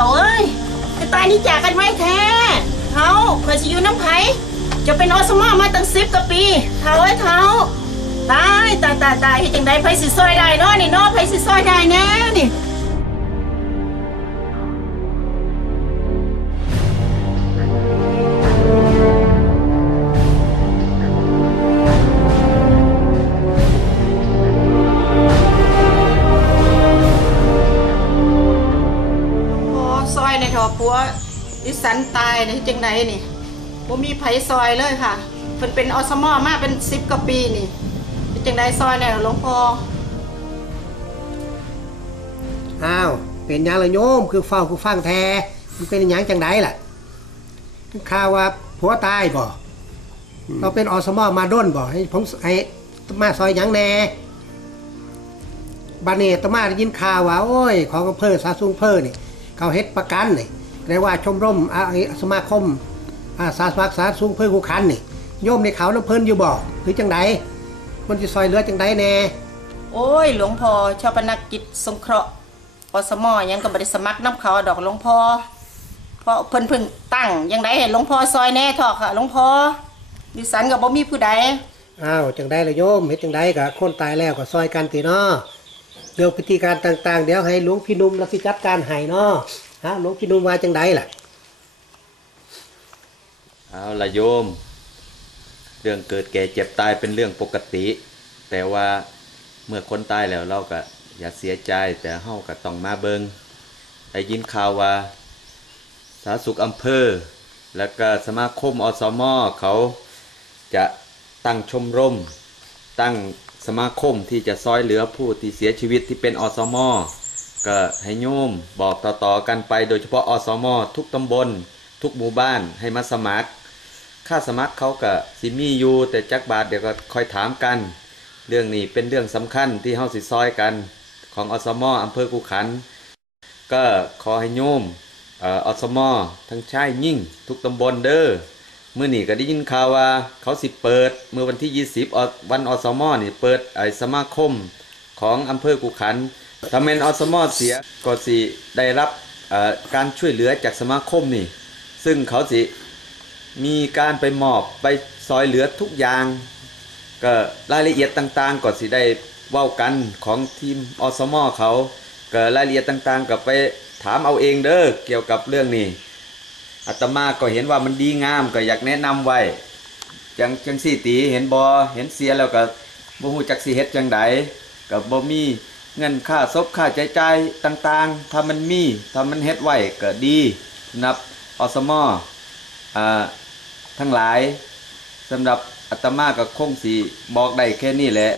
เขาเอ้ยจะตายนี่จากกันไว้แท้เท้าเคยสิอยู่น้ำไผ่จะเป็นอสมอมาตั้งสิบกว่าปีเท้าเอ้ยเท้าตายตายตายตายเฮ็ดจังไดไผสิซอยได้เนาะนี่เนาะไผสิซอยได้แน่นี่ ซอยในทอปัวดิสันตายในจังไดนี่บ่มีไผซอยเลยค่ะเพิ่นเป็นอสมอมาเป็นสิบกว่าปีนี่เป็นจังไดซอยในหลวงพ่ออ้าวเป็นหยังละโยมคือเฝ้าคือฟังแท้มันเป็นหยังจังไดล่ะข่าวว่าผัวตายบ่เราเป็นอสมอมาด้นบ่ให้ผมให้มาซอยหยังแหน่บาเนตมาได้ยินข่าวว่าโอ้ย ของอำเภอสาสุงเพอนี่ เขาเฮ็ดประกันนี่เรียกว่าชมรมอาสมาคมอาสาสมัครสาสุงเพอคูคันนี่โยมในเขาน้ำเพิ่นอยู่บ่คือจังไดมันสิซอยเหลือจังไดแหน่โอ้ย หลวงพ่อชาวปนกิจสงเคราะห์อสมอยังก็บ่ได้สมัครน้ำเขาดอกหลวงพ่อเพราะเพิ่นเพิ่งตั้งยังไดให้หลวงพ่อซอยแน่ทอะค่ะหลวงพ่อดิสันก็บ่มีผู้ใดอ้าวจังได้ละโยมเฮ็ดจังได้กะคนตายแล้วก็ซอยกันติเนาะ เรื่องพิธีการต่าง ๆ เดี๋ยวให้หลวงพี่นุ่มรับสิจัดการให้เนาะฮะหลวงพี่นุ่มว่าจังไดล่ะ เอาละโยม เรื่องเกิดแก่เจ็บตายเป็นเรื่องปกติ แต่ว่าเมื่อคนตายแล้วเราก็อย่าเสียใจแต่เฮาก็ต้องมาเบิงได้ยินข่าวว่าสาธารณสุขอำเภอ แล้วก็สมาคมอสมอเขาจะตั้งชมรมตั้ง สมาคมที่จะซอยเหลือผู้ที่เสียชีวิตที่เป็นอสมก็ให้โยมบอกต่อๆกันไปโดยเฉพาะอสมทุกตำบล ทุกหมู่บ้านให้มาสมัคร ค่าสมัครเขาก็สิมีอยู่แต่จักบาทเดี๋ยวก็คอยถามกัน เรื่องนี้เป็นเรื่องสำคัญที่เฮาสิซอยกัน ของอสมอำเภอกุขัน ก็ขอให้โยมเอ่ออสมทั้งชายยิ่ง ทุกตำบลเด้อ มื่อนี่ก็ได้ยินข่าวว่าเขาสิเปิดเมื่อวันที่ 20 วันอสมอนี่เปิดไอสมาคมของอำเภอกุขันถ้าแม่นอสมอเสียก็สิได้รับการช่วยเหลือจากสมาคมนี่ ซึ่งเขาสิมีการไปมอบไปซอยเหลือทุกอย่าง ก็รายละเอียดต่างๆก็สิได้เว้ากันของทีมอสมอเขาก็รายละเอียดต่างๆ ก็ไปถามเอาเองเด้อเกี่ยวกับเรื่องนี้ อาตมาก็เห็นว่ามันดีงามก็อยากแนะนำไว้จังจังสี่ตีเห็นบอเห็นเสียแล้วก็บ่ฮู้จักสิเฮ็ดจังใดก็บ่มีเงินค่าศพค่าใช้จ่ายต่างๆ ถ้ามันมีถ้ามันเฮ็ดไว้ก็ดีสำหรับอสมออ่าทั้งหลายสำหรับอาตมากับคงสีบอกได้แค่นี้แหละ